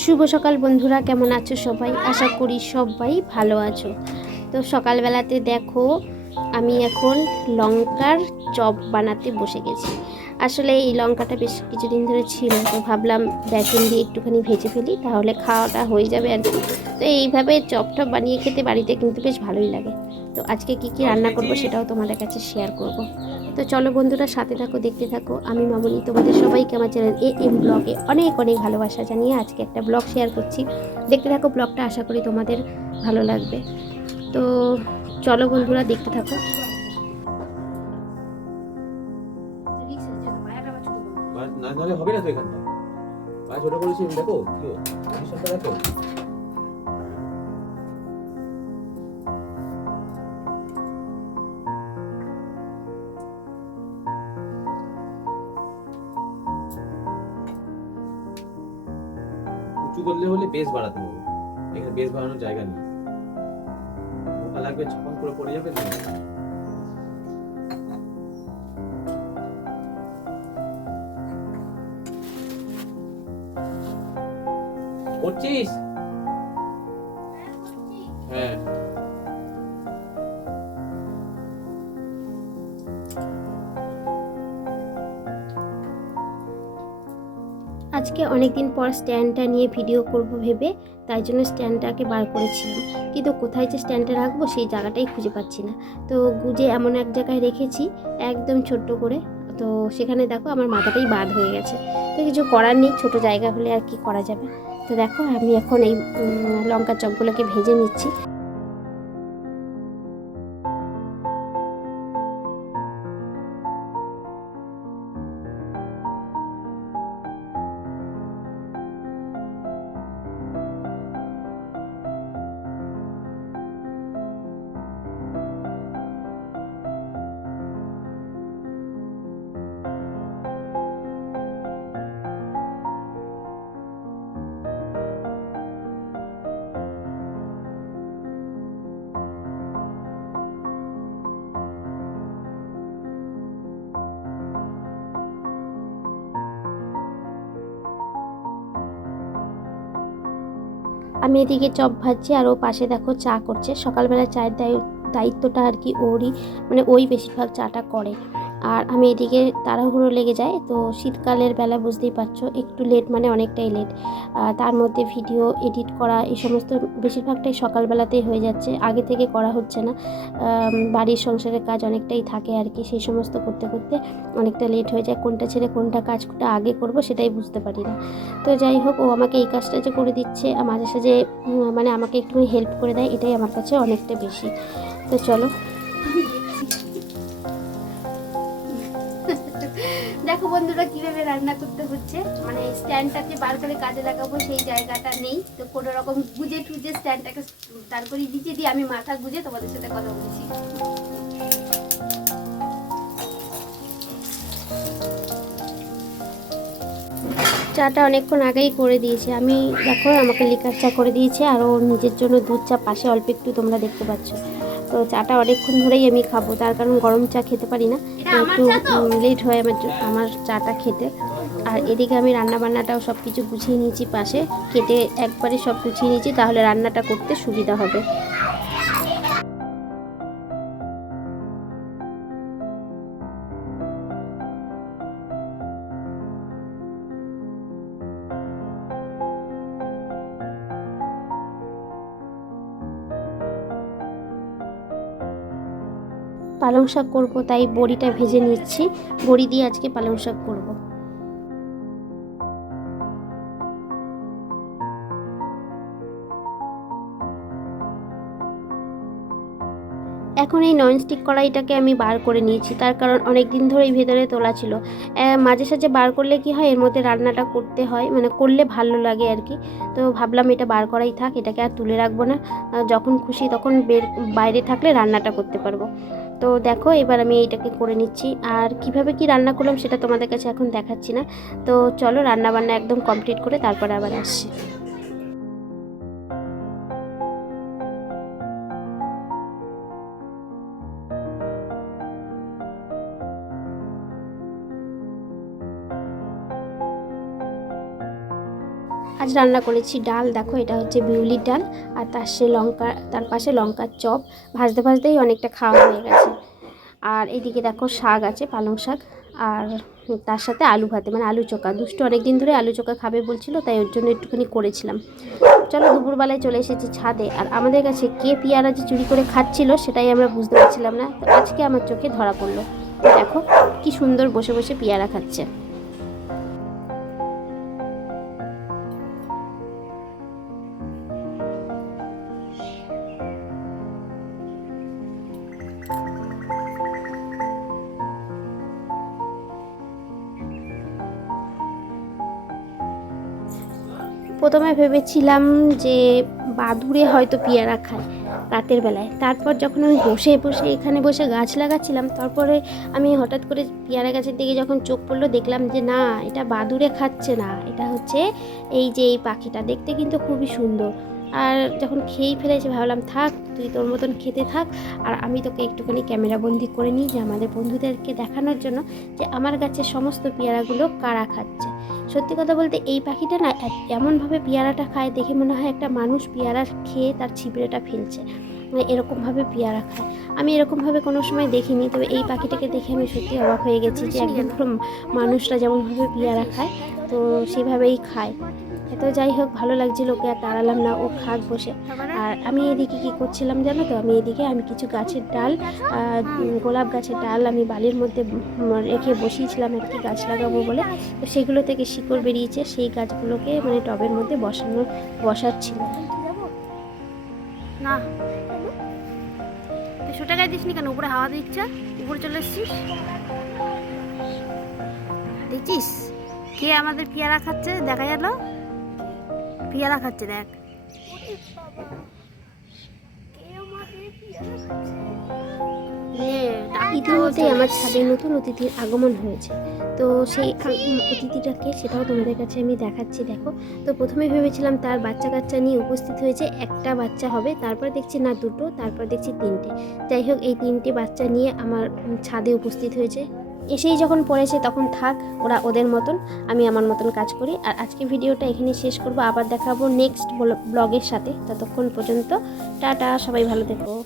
শুভ সকাল বন্ধুরা, কেমন আছো সবাই? আশা করি সবাই ভালো আছো। তো সকালবেলাতে দেখো, আমি এখন লঙ্কার চপ বানাতে বসে গেছি। আসলে এই লঙ্কাটা বেশ কিছুদিন ধরে ছিল, তো ভাবলাম বেসন দিয়ে একটুখানি ভেজে ফেলি, তাহলে খাওয়াটা হয়ে যাবে আর কি। তো এইভাবে চপটা বানিয়ে খেতে বাড়িতে কিন্তু বেশ ভালোই লাগে। তো আজকে কি কি রান্না করব সেটাও তোমাদের কাছে শেয়ার করব। তো চলো বন্ধুরা, সাথে থাকো, দেখতে থাকো। আমি মামনি, তোমাদের সবাইকে আমার চ্যানেল এ এম ব্লগে অনেক অনেক ভালোবাসা জানিয়ে আজকে একটা ব্লগ শেয়ার করছি। দেখতে থাকো, ব্লগটা আশা করি তোমাদের ভালো লাগবে। তো চলো বন্ধুরা, দেখতে থাকো। হবে না তো এখানটা। দেখো দেখো। করলে হলে বেস বাড়াতে হবে। এখানে বেস বাড়ানোর জায়গা নেই। মোটা লাগবে ছপন করে পড়ে যাবে না করছিস আজকে অনেক দিন পর স্ট্যান্ডটা নিয়ে ভিডিও করব ভেবে, তাই জন্য স্ট্যান্ডটাকে বার করেছিলাম। কিন্তু কোথায় যে স্ট্যান্ডটা রাখব সেই জায়গাটাই খুঁজে পাচ্ছি না। তো গুজে এমন এক জায়গায় রেখেছি, একদম ছোট্ট করে। তো সেখানে দেখো আমার মাথাটাই বাদ হয়ে গেছে। তো কিছু করার নেই, ছোট জায়গা হলে আর কি করা যাবে? তো দেখো আমি এখন এই লঙ্কার চপগুলোকে ভেজে নিচ্ছি। আমি এদিকে চপ ভাজছি আর ও পাশে দেখো চা করছে। সকালবেলা চায়ের দায়ি- দায়িত্বটা আর কি ওরই। মানে ওই বেশিরভাগ চাটা করে। আর আমি এদিকে তাড়াহুড়ো লেগে যায়। তো শীতকালের বেলা বুঝতেই পারছ, একটু লেট মানে অনেকটাই লেট তার মধ্যে ভিডিও এডিট করা, এই সমস্ত বেশিরভাগটাই সকালবেলাতেই হয়ে যাচ্ছে। আগে থেকে করা হচ্ছে না। বাড়ির সংসারের কাজ অনেকটাই থাকে আর কি, সেই সমস্ত করতে করতে অনেকটা লেট হয়ে যায়। কোনটা ছেড়ে কোনটা কাজটা আগে করব সেটাই বুঝতে পারি না। তো যাই হোক, ও আমাকে এই কাজটা যে করে দিচ্ছে মাঝে সাঝে মানে আমাকে একটু হেল্প করে দেয়, এটাই আমার কাছে অনেকটা বেশি। তো চলো। দেখো বন্ধুরা কীভাবে রান্না করতে হচ্ছে। মানে স্ট্যান্ডটাকে বার করে কাজে লাগাবো সেই জায়গাটা নেই। তো কোনো রকম গুজে টুজে স্ট্যান্ডটাকে তার করে নিচে দিয়ে আমি মাথা গুজে তোমাদের সাথে কথা বলছি। চাটা অনেকক্ষণ আগেই করে দিয়েছে। আমি দেখো আমাকে লিকার চা করে দিয়েছে আর ওর নিজের জন্য দুধ চা পাশে অল্প একটু তোমরা দেখতে পাচ্ছ। তো চাটা অনেকক্ষণ ধরেই আমি খাব। তার কারণ গরম চা খেতে পারি না। একটু লেট হয় আমার আমার চাটা খেতে। আর এদিকে আমি রান্না বান্নাটাও সব কিছু গুছিয়ে নিয়েছি পাশে। কেটে একবারে সব গুছিয়ে নিয়েছি তাহলে রান্নাটা করতে সুবিধা হবে। পালং শাক করব, তাই বড়িটা ভেজে নিচ্ছি। বড়ি দিয়ে আজকে পালং শাক করব। এখন এই ননস্টিক কড়াইটাকে আমি বার করে নিয়েছি, তার কারণ অনেক দিন ধরেই ভেতরে তোলা ছিল। মাঝে সাঝে বার করলে কি হয়, এর মধ্যে রান্নাটা করতে হয় মানে করলে ভালো লাগে আর কি। তো ভাবলাম এটা বার করাই থাক, এটাকে আর তুলে রাখব না। যখন খুশি তখন বের, বাইরে থাকলে রান্নাটা করতে পারব। তো দেখো, এবার আমি এইটাকে করে নিচ্ছি। আর কীভাবে কি রান্না করলাম সেটা তোমাদের কাছে এখন দেখাচ্ছি না। তো চলো রান্না বান্না একদম কমপ্লিট করে তারপরে আবার আসছি। আজ রান্না করেছি ডাল। দেখো, এটা হচ্ছে বিউলির ডাল। আর তার সে লঙ্কা, তার পাশে লঙ্কার চপ। ভাজতে ভাজতেই অনেকটা খাওয়া হয়ে গেছে। আর এদিকে দেখো শাক আছে, পালং শাক, আর তার সাথে আলু ভাতে মানে আলু চোখা। দুষ্টু অনেকদিন ধরে আলু চোখা খাবে বলছিল, তাই ওর জন্য একটুখানি করেছিলাম। চলো দুপুরবেলায় চলে এসেছি ছাদে, আর আমাদের কাছে কে পেয়ারা যে চুরি করে খাচ্ছিল সেটাই আমরা বুঝতে পারছিলাম না। আজকে আমার চোখে ধরা পড়ল। দেখো কি সুন্দর বসে বসে পেয়ারা খাচ্ছে। প্রথমে ভেবেছিলাম যে বাদুড়ে হয়তো পেয়ারা খায় রাতের বেলায়। তারপর যখন আমি বসে বসে, এখানে বসে গাছ লাগাচ্ছিলাম, তারপরে আমি হঠাৎ করে পেয়ারা গাছের দিকে যখন চোখ পড়ল, দেখলাম যে না, এটা বাদুড়ে খাচ্ছে না। এটা হচ্ছে এই যে এই পাখিটা। দেখতে কিন্তু খুবই সুন্দর। আর যখন খেয়েই ফেলেছি, ভাবলাম থাক, তুই তোর মতন খেতে থাক। আর আমি তোকে একটুখানি ক্যামেরা বন্দি করে নিই যে আমাদের বন্ধুদেরকে দেখানোর জন্য যে আমার গাছের সমস্ত পেয়ারাগুলো কারা খাচ্ছে। সত্যি কথা বলতে এই পাখিটা না এমনভাবে পেয়ারাটা খায় দেখে মনে হয় একটা মানুষ পেয়ারা খেয়ে তার ছিপড়েটা ফেলছে। মানে এরকমভাবে পেয়ারা খায়। আমি এরকমভাবে কোনো সময় দেখিনি তবে এই পাখিটাকে দেখে আমি সত্যি অবাক হয়ে গেছি যে একদম পুরো মানুষরা যেমনভাবে পেয়ারা খায় তো সেভাবেই খায়। তো যাই হোক, ভালো লাগছিল, ওকে আর তাড়ালাম না, ও খাক বসে। আর আমি এদিকে কি করছিলাম জানো তো? আমি এদিকে, আমি কিছু গাছের ডাল গোলাপ গাছের ডাল আমি বালির মধ্যে রেখে বসিয়েছিলাম কি গাছ লাগাবো বলে। তো সেগুলো থেকে শিকড় বেরিয়েছে, সেই গাছগুলোকে মানে টবের মধ্যে বসানো বসাচ্ছিল না। তুই ছুটে গায়ে কেন? উপরে হাওয়া দিচ্ছে, উপরে চলে এসছিস? দেখছিস কে আমাদের পেয়ারা খাচ্ছে? দেখা গেল। পেয়ারা খাচ্ছে দেখ। ইতিমধ্যেই আমার ছাদে নতুন অতিথির আগমন হয়েছে। তো সেই অতিথিটাকে সেটাও তোমাদের কাছে আমি দেখাচ্ছি দেখো। তো প্রথমে ভেবেছিলাম তার বাচ্চা কাচ্চা নিয়ে উপস্থিত হয়েছে একটা বাচ্চা হবে তারপর দেখছি না দুটো তারপর দেখছি তিনটে। যাই হোক এই তিনটে বাচ্চা নিয়ে আমার ছাদে উপস্থিত হয়েছে। এসেই যখন পড়েছে তখন থাক, ওরা ওদের মতন, আমি আমার মতন কাজ করি। আর আজকে ভিডিওটা এখানে শেষ করব। আবার দেখাবো নেক্সট ব্লগের সাথে। ততক্ষণ পর্যন্ত, টাটা, সবাই ভালো থেকো।